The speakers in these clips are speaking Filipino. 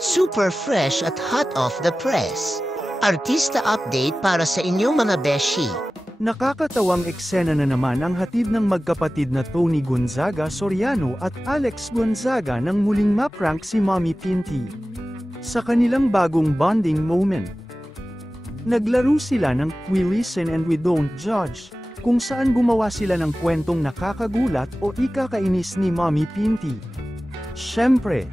Super fresh at hot off the press. Artista update para sa inyong mga beshi. Nakakatawang eksena na naman ang hatid ng magkapatid na Tony Gonzaga Soriano at Alex Gonzaga nang muling maprank si Mommy Pinty. Sa kanilang bagong bonding moment, naglaro sila ng We Listen and We Don't Judge, kung saan gumawa sila ng kwentong nakakagulat o ikakainis ni Mommy Pinty. Siyempre,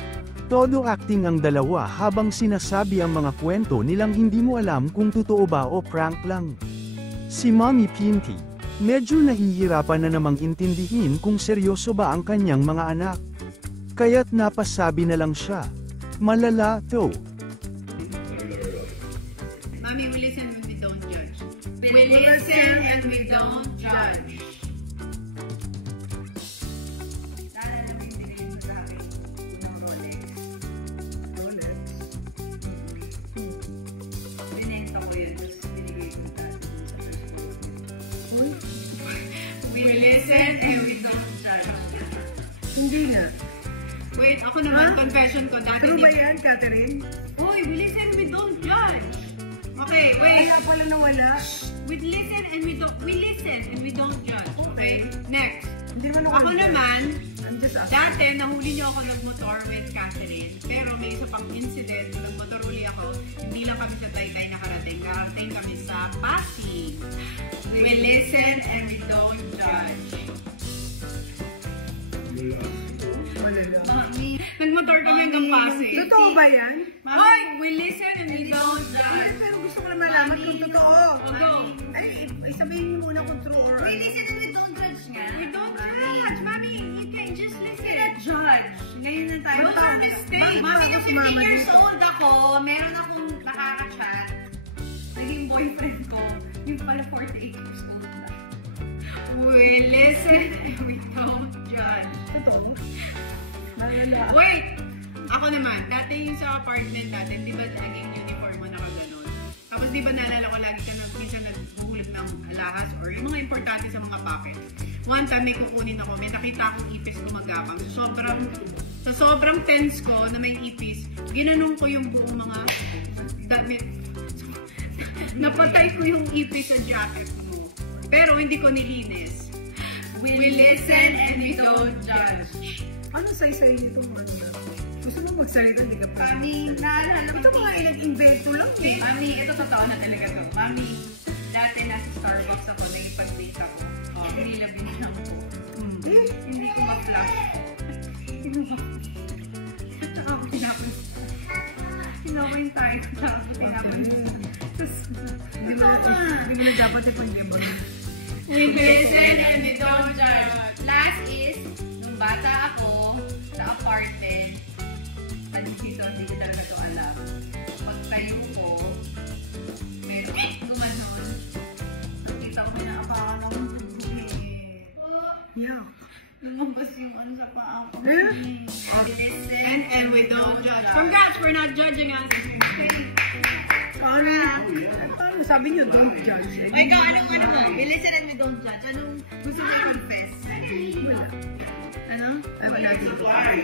todo acting ang dalawa habang sinasabi ang mga kwento nilang hindi mo alam kung totoo ba o prank lang. Si Mommy Pinty, medyo nahihirapan na namang intindihin kung seryoso ba ang kanyang mga anak. Kaya't napasabi na lang siya, malala to. Mommy, we listen and we don't judge. We listen and we don't judge. We listen and we don't judge. Hindi na. Wait, ako naman, confession ko. Ano ba yan, Catherine? Uy, we listen and we don't judge. Okay, wait. Wala pala na wala. We listen and we don't judge. Okay? Next. Hindi mo Ako naman, asking. dati nahuli niyo ako nag-motor with Catherine. Pero may isa pang incident, nung nag-motor uli ako, hindi lang kami sa Taytay nakarating. Karating kami sa Pasig. We listen and we don't judge. Mami, nag-motor kami hanggang Pasig. Totoo ba yan? Hoy, we listen and we don't Ay, judge. pero gusto ko na malaman kung totoo. Go. Ay, sabihin niyo muna kung true or... We listen and we don't judge nga. We don't judge. Mami, you can just listen. Judge. Ngayon na tayo. No mistake. Mami, nung 15 years old ako, meron akong nakaka-chat. Naging boyfriend ko. Yung pala 48 years old na. We listen and we don't judge. Totoo? Malala. Wait! Ako naman, dati yung sa apartment natin, di ba naging uniform mo nakaganon? Tapos di ba naalala ko lagi ka minsan nagbuhulog ng alahas or yung mga importante sa mga packet. One time may kukunin ako, may nakita akong ipis gumagapang. Sa sobrang tense ko na may ipis, ginanong ko yung buong mga damit. Napatay ko yung ipis sa jacket mo. Pero hindi ko nilinis. We listen and we don't judge. Ano say-say nito mga gusto mo magsalita, hindi ka pa. Mami, naalala ko. Ito mga ilang-invento lang eh. Mami, ito totoo na talaga to. Mami, dati nasa Starbucks ako, nagipag-date ako. Nilabi lang ko. Hindi ko ma-flash. At saka ako tinapos. Tinapos yung tayo. Tinapos. Hindi mo na dapat ipag-demo. We listen and we don't judge. Last is, nung bata ako, sa apartment, dito, hindi ko talaga ito alam. Pagtayo ko, meron gumanon. Nakita ko na akala ko Yeah. lumabas yung ano sa paa ko. Eh? And we don't judge. Congrats for not judging us. Ano sabi niyo, don't judge. O ikaw, ano mo? We listen and we don't judge. Anong gusto mo confess? Wala. Ano? Ay, wala. Ay,